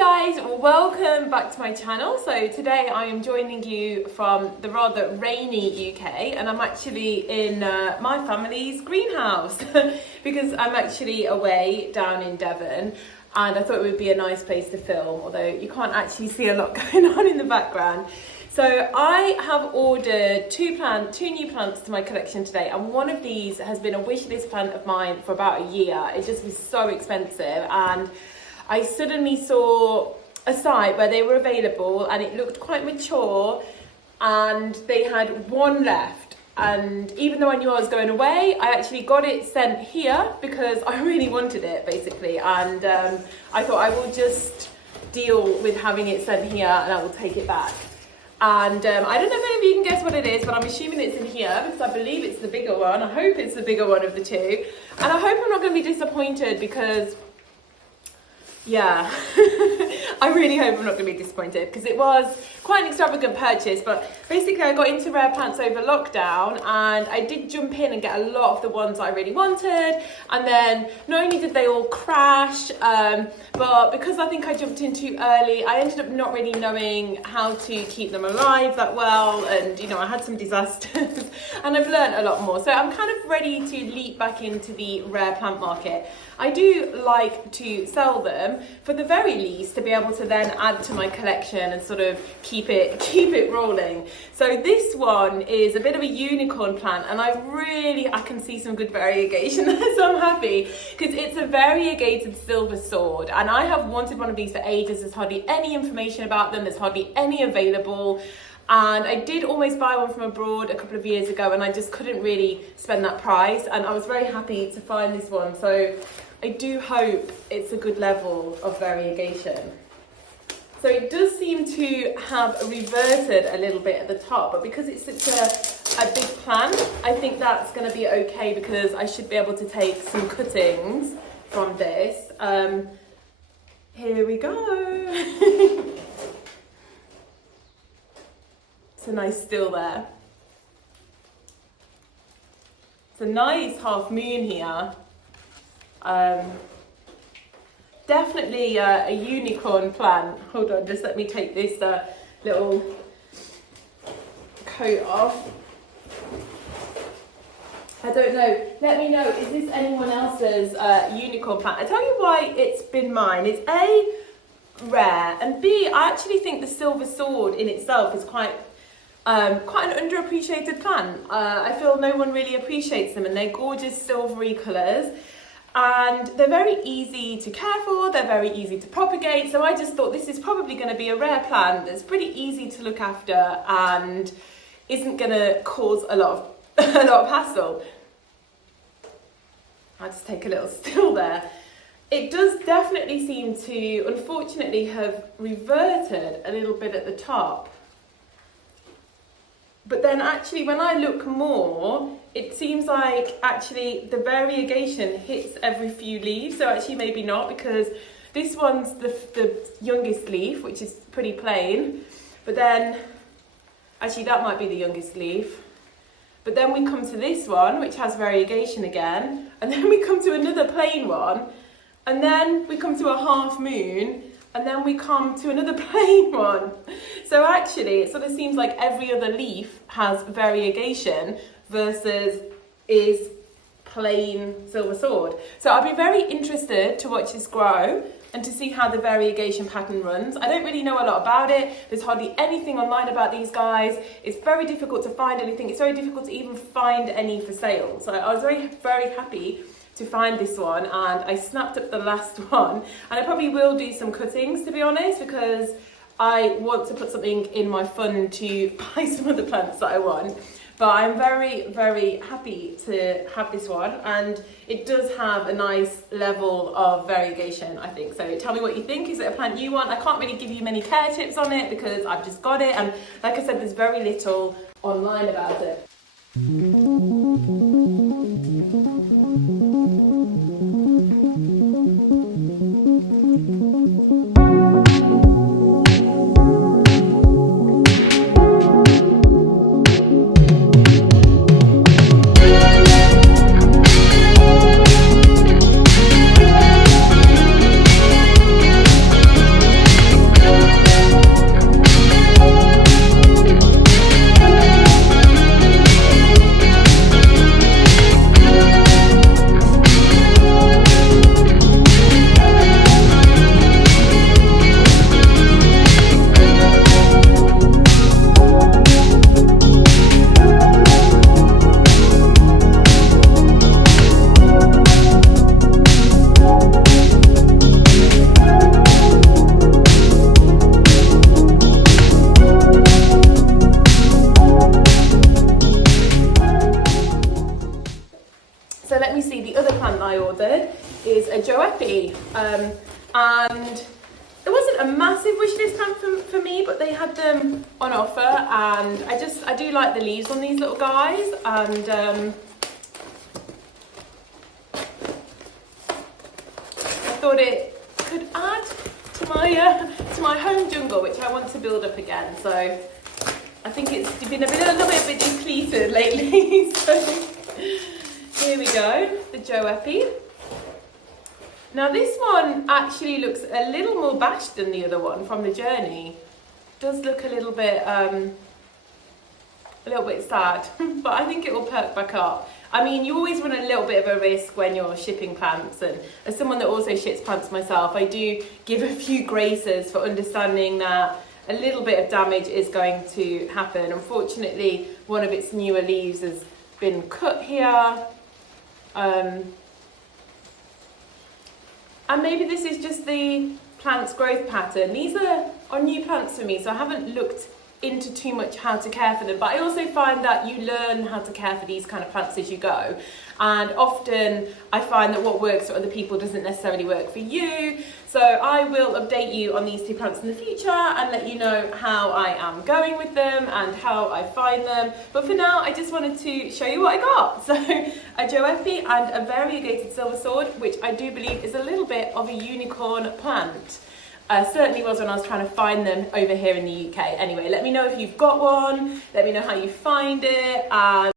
Guys, welcome back to my channel. So today I am joining you from the rather rainy UK, and I'm actually in my family's greenhouse because I'm actually away down in Devon, and I thought it would be a nice place to film, although you can't actually see a lot going on in the background. So I have ordered two new plants to my collection today, and one of these has been a wish list plant of mine for about a year. It just was so expensive, and I suddenly saw a site where they were available and it looked quite mature, and they had one left. And even though I knew I was going away, I actually got it sent here because I really wanted it, basically. And I thought I will just deal with having it sent here and I will take it back. And I don't know if any of you can guess what it is, but I'm assuming it's in here because I believe it's the bigger one. I hope it's the bigger one of the two. And I hope I'm not going to be disappointed because, yeah, I really hope I'm not going to be disappointed because it was quite an extravagant purchase. But basically I got into rare plants over lockdown, and I did jump in and get a lot of the ones I really wanted. And then not only did they all crash, but because I think I jumped in too early, I ended up not really knowing how to keep them alive that well. And, you know, I had some disasters and I've learned a lot more. So I'm kind of ready to leap back into the rare plant market. I do like to sell them for the very least to be able to then add to my collection and sort of keep it rolling. So this one is a bit of a unicorn plant, and I can see some good variegation there, so I'm happy because it's a variegated silver sword, and I have wanted one of these for ages. There's hardly any information about them, there's hardly any available. And I did almost buy one from abroad a couple of years ago, and I just couldn't really spend that price, and I was very happy to find this one. So I do hope it's a good level of variegation. So it does seem to have reverted a little bit at the top, but because it's such a big plant, I think that's going to be okay because I should be able to take some cuttings from this. Here we go. It's a nice still there. It's a nice half moon here. Definitely a unicorn plant. Hold on, just let me take this little coat off. I don't know. Let me know, is this anyone else's unicorn plant? I tell you why it's been mine. It's A, rare, and B, I actually think the silver sword in itself is quite an underappreciated plant. I feel no one really appreciates them, and they're gorgeous silvery colours. And they're very easy to care for, they're very easy to propagate, so I just thought this is probably going to be a rare plant that's pretty easy to look after and isn't going to cause a lot of hassle. I'll just take a little still there. It does definitely seem to, unfortunately, have reverted a little bit at the top. But then actually when I look more, it seems like actually the variegation hits every few leaves. So actually maybe not, because this one's the youngest leaf, which is pretty plain. But then, actually that might be the youngest leaf. But then we come to this one, which has variegation again. And then we come to another plain one. And then we come to a half moon. And then we come to another plain one. So actually, it sort of seems like every other leaf has variegation versus is plain silver sword. So I'll be very interested to watch this grow and to see how the variegation pattern runs. I don't really know a lot about it. There's hardly anything online about these guys. It's very difficult to find anything. It's very difficult to even find any for sale. So I was very, very happy to find this one, and I snapped up the last one, and I probably will do some cuttings, to be honest, because I want to put something in my fund to buy some of the plants that I want. But I'm very, very happy to have this one, and it does have a nice level of variegation, I think. So tell me what you think. Is it a plant you want? I can't really give you many care tips on it because I've just got it, and like I said, there's very little online about it. Epi. And it wasn't a massive wish list plant for me, but they had them on offer, and I do like the leaves on these little guys, and I thought it could add to my home jungle, which I want to build up again. So I think it's been a little bit depleted lately. So here we go, the Joe Epi. Now this one actually looks a little more bashed than the other one from the Journey. Does look a little bit sad, but I think it will perk back up. I mean, you always run a little bit of a risk when you're shipping plants, and as someone that also ships plants myself, I do give a few graces for understanding that a little bit of damage is going to happen. Unfortunately, one of its newer leaves has been cut here. And maybe this is just the plant's growth pattern. These are new plants for me, so I haven't looked into too much how to care for them, but I also find that you learn how to care for these kind of plants as you go, and often I find that what works for other people doesn't necessarily work for you. So I will update you on these two plants in the future and let you know how I am going with them and how I find them. But for now, I just wanted to show you what I got. So a Joe Epi and a variegated silver sword, which I do believe is a little bit of a unicorn plant. Certainly was when I was trying to find them over here in the UK. Anyway, let me know if you've got one, let me know how you find it, and